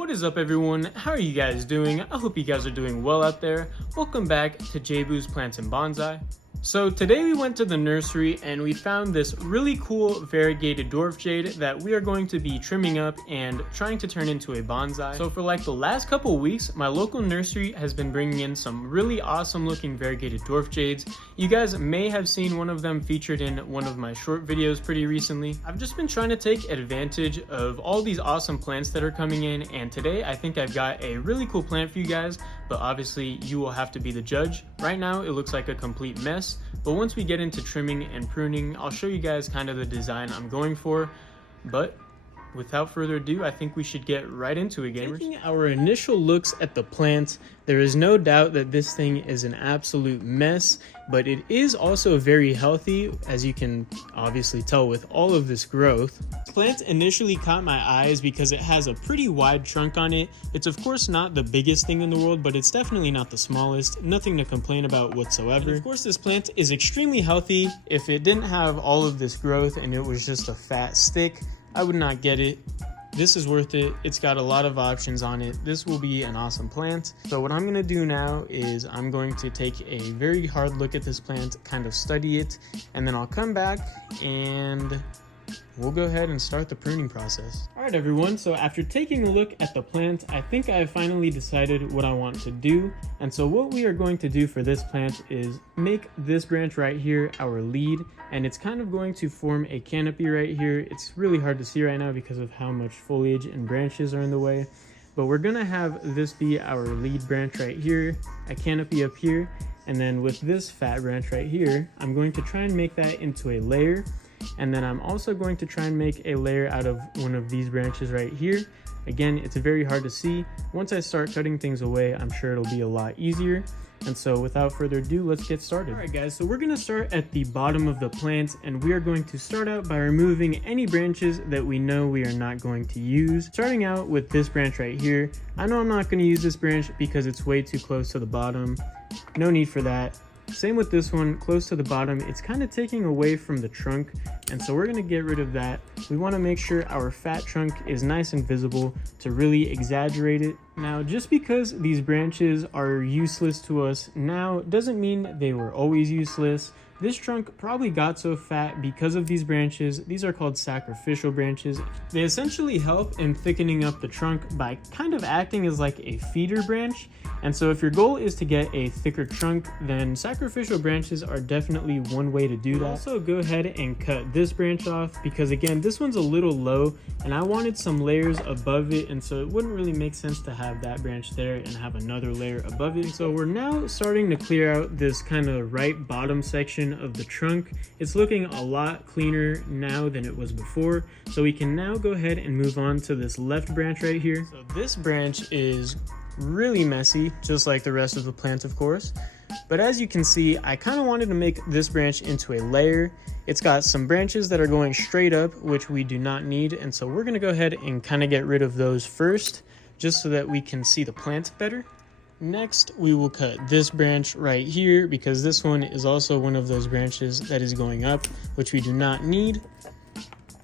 What is up, everyone? How are you guys doing? I hope you guys are doing well out there. Welcome back to Jabu's Plants and Bonsai. So today we went to the nursery and we found this really cool variegated dwarf jade that we are going to be trimming up and trying to turn into a bonsai. So for like the last couple weeks, my local nursery has been bringing in some really awesome looking variegated dwarf jades. You guys may have seen one of them featured in one of my short videos pretty recently. I've just been trying to take advantage of all these awesome plants that are coming in, and today I think I've got a really cool plant for you guys, but obviously you will have to be the judge. Right now it looks like a complete mess, but once we get into trimming and pruning, I'll show you guys kind of the design I'm going for. But without further ado, I think we should get right into it, gamers. Taking our initial looks at the plant, there is no doubt that this thing is an absolute mess, but it is also very healthy, as you can obviously tell with all of this growth. This plant initially caught my eyes because it has a pretty wide trunk on it. It's of course not the biggest thing in the world, but it's definitely not the smallest. Nothing to complain about whatsoever. And of course, this plant is extremely healthy. If it didn't have all of this growth and it was just a fat stick, I would not get it. This is worth it. It's got a lot of options on it. This will be an awesome plant. So what I'm going to do now is I'm going to take a very hard look at this plant, kind of study it, and then I'll come back and we'll go ahead and start the pruning process. All right, everyone, so after taking a look at the plant, I think I've finally decided what I want to do. And so what we are going to do for this plant is make this branch right here our lead, and it's kind of going to form a canopy right here. It's really hard to see right now because of how much foliage and branches are in the way, but we're gonna have this be our lead branch right here, a canopy up here, and then with this fat branch right here, I'm going to try and make that into a layer. And then I'm also going to try and make a layer out of one of these branches right here. Again, it's very hard to see. Once I start cutting things away, I'm sure it'll be a lot easier. And so without further ado, let's get started. All right, guys, so we're gonna start at the bottom of the plant, and we are going to start out by removing any branches that we know we are not going to use. Starting out with this branch right here. I know I'm not gonna use this branch because it's way too close to the bottom. No need for that. Same with this one, close to the bottom. It's kind of taking away from the trunk, and so we're going to get rid of that. We want to make sure our fat trunk is nice and visible to really exaggerate it. Now, just because these branches are useless to us now doesn't mean they were always useless. This trunk probably got so fat because of these branches. These are called sacrificial branches. They essentially help in thickening up the trunk by kind of acting as like a feeder branch. And so if your goal is to get a thicker trunk, then sacrificial branches are definitely one way to do that. Also, go ahead and cut this branch off because again, this one's a little low and I wanted some layers above it, and so it wouldn't really make sense to have that branch there and have another layer above it. So we're now starting to clear out this kind of right bottom section of the trunk. It's looking a lot cleaner now than it was before. So we can now go ahead and move on to this left branch right here. So this branch is really messy, just like the rest of the plant, of course. But as you can see, I kind of wanted to make this branch into a layer. It's got some branches that are going straight up, which we do not need. And so we're going to go ahead and kind of get rid of those first, just so that we can see the plant better. Next, we will cut this branch right here because this one is also one of those branches that is going up, which we do not need.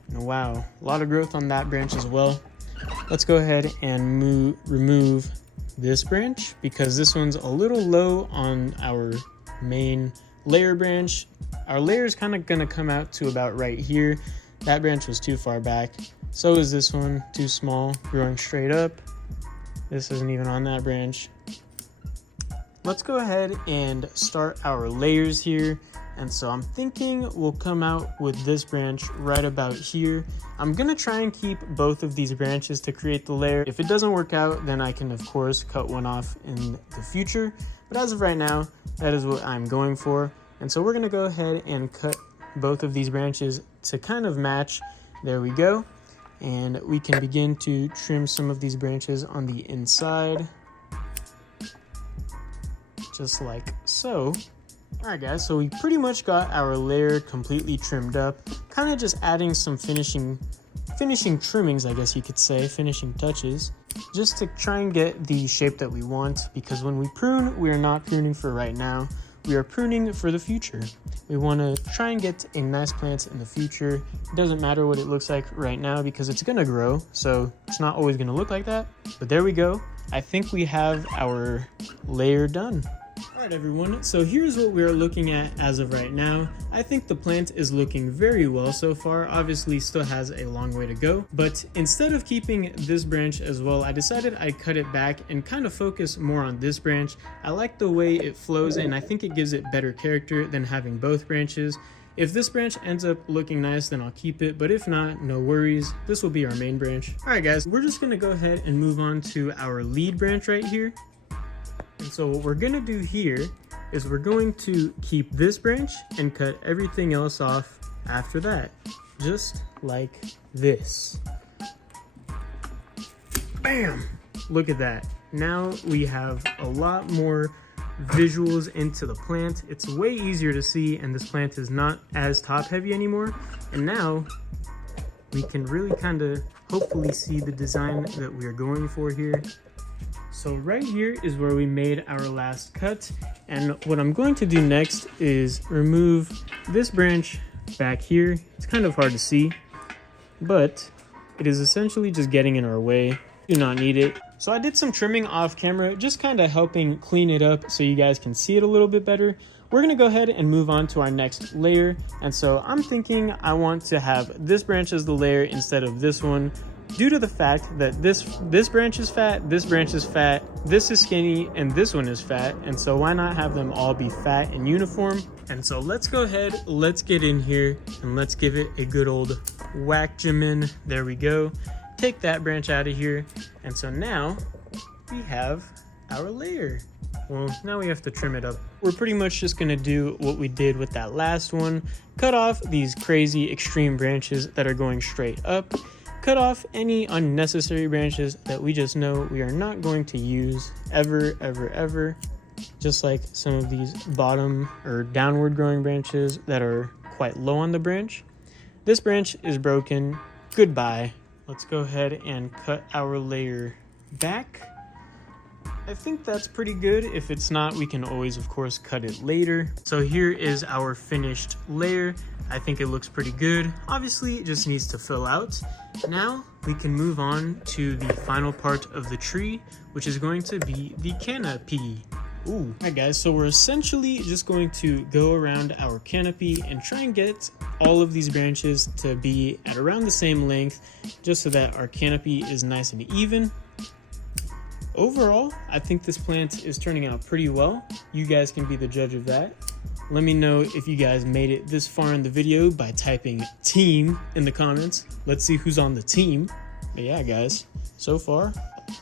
And wow, a lot of growth on that branch as well. Let's go ahead and remove this branch because this one's a little low on our main layer branch. Our layer is kind of going to come out to about right here. That branch was too far back. So is this one, too small, growing straight up. This isn't even on that branch. Let's go ahead and start our layers here. And so I'm thinking we'll come out with this branch right about here. I'm gonna try and keep both of these branches to create the layer. If it doesn't work out, then I can of course cut one off in the future. But as of right now, that is what I'm going for. And so we're gonna go ahead and cut both of these branches to kind of match. There we go. And we can begin to trim some of these branches on the inside. Just like so. Alright guys, so we pretty much got our layer completely trimmed up, kind of just adding some finishing trimmings, I guess you could say, finishing touches, just to try and get the shape that we want, because when we prune, we are not pruning for right now. we are pruning for the future. We want to try and get a nice plant in the future. It doesn't matter what it looks like right now because it's going to grow, so it's not always going to look like that. But there we go. I think we have our layer done. Alright everyone, so here's what we're looking at as of right now. I think the plant is looking very well so far. Obviously still has a long way to go, but instead of keeping this branch as well, I decided I'd cut it back and kind of focus more on this branch. I like the way it flows and I think it gives it better character than having both branches. If this branch ends up looking nice, then I'll keep it, but if not, no worries. This will be our main branch. Alright guys, we're just gonna go ahead and move on to our lead branch right here. And so what we're gonna do here is we're going to keep this branch and cut everything else off after that, just like this. Bam! Look at that. Now we have a lot more visuals into the plant. It's way easier to see and this plant is not as top heavy anymore. And now we can really kind of hopefully see the design that we are going for here. So right here is where we made our last cut, and what I'm going to do next is remove this branch back here. It's kind of hard to see, but it is essentially just getting in our way. Do not need it. So I did some trimming off camera, just kind of helping clean it up so you guys can see it a little bit better. We're gonna go ahead and move on to our next layer, and so I'm thinking I want to have this branch as the layer instead of this one, due to the fact that this branch is fat, this branch is fat, this is skinny, and this one is fat, and so why not have them all be fat and uniform? And so let's go ahead, let's get in here, and let's give it a good old whack in. There we go. Take that branch out of here, and so now we have our layer. Well, now we have to trim it up. We're pretty much just gonna do what we did with that last one. Cut off these crazy extreme branches that are going straight up. Cut off any unnecessary branches that we just know we are not going to use ever, just like some of these bottom or downward growing branches that are quite low on the branch. This branch is broken. Goodbye. Let's go ahead and cut our layer back. I think that's pretty good. If it's not, we can always, of course, cut it later. So here is our finished layer. I think it looks pretty good. Obviously, it just needs to fill out. Now we can move on to the final part of the tree, which is going to be the canopy. Ooh. Alright guys, so we're essentially just going to go around our canopy and try and get all of these branches to be at around the same length, just so that our canopy is nice and even. Overall, I think this plant is turning out pretty well. You guys can be the judge of that. Let me know if you guys made it this far in the video by typing team in the comments. Let's see who's on the team. But yeah, guys, so far,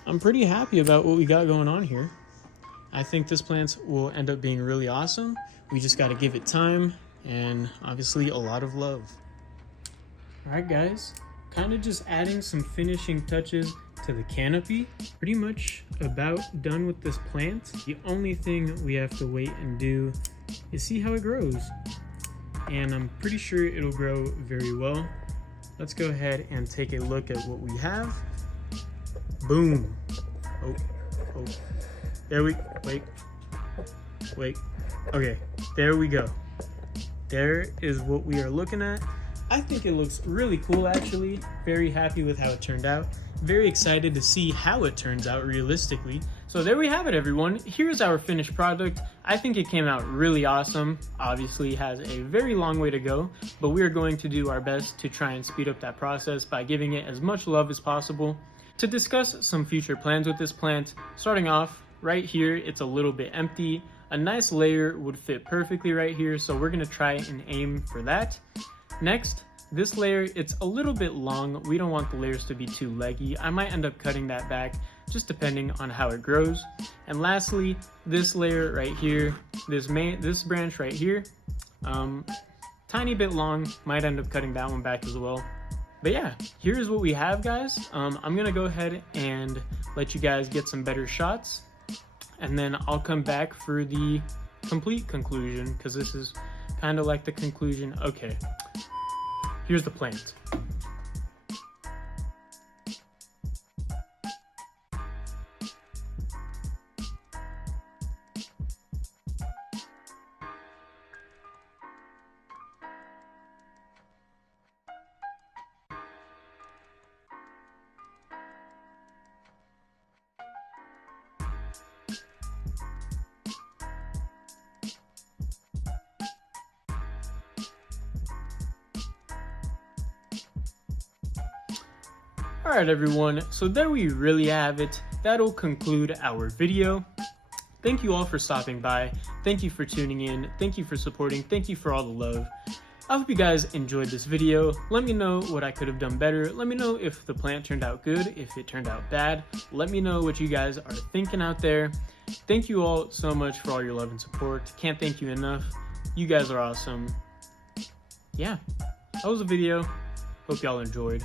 I'm pretty happy about what we got going on here. I think this plant will end up being really awesome. We just got to give it time and obviously a lot of love. All right, guys, kind of just adding some finishing touches to the canopy. Pretty much about done with this plant. The only thing we have to wait and do is see how it grows. And I'm pretty sure it'll grow very well. Let's go ahead and take a look at what we have. Boom. Oh. There we, wait. Okay, there we go. There is what we are looking at. I think it looks really cool actually. Very happy with how it turned out. Very excited to see how it turns out realistically. So there we have it, everyone. Here's our finished product. I think it came out really awesome. Obviously has a very long way to go, but we are going to do our best to try and speed up that process by giving it as much love as possible. To discuss some future plans with this plant, starting off right here, it's a little bit empty. A nice layer would fit perfectly right here, so we're gonna try and aim for that. Next, this layer, it's a little bit long. We don't want the layers to be too leggy. I might end up cutting that back, just depending on how it grows. And lastly, this layer right here, this branch right here, tiny bit long, might end up cutting that one back as well. But yeah, here's what we have, guys. I'm gonna go ahead and let you guys get some better shots, and then I'll come back for the complete conclusion, because this is kind of like the conclusion. Okay, here's the plant. Alright everyone, so there we really have it. That'll conclude our video. Thank you all for stopping by. Thank you for tuning in. Thank you for supporting. Thank you for all the love. I hope you guys enjoyed this video. Let me know what I could have done better. Let me know if the plant turned out good, if it turned out bad. Let me know what you guys are thinking out there. Thank you all so much for all your love and support. Can't thank you enough. You guys are awesome. Yeah, that was the video. Hope y'all enjoyed.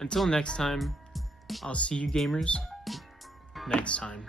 Until next time, I'll see you gamers next time.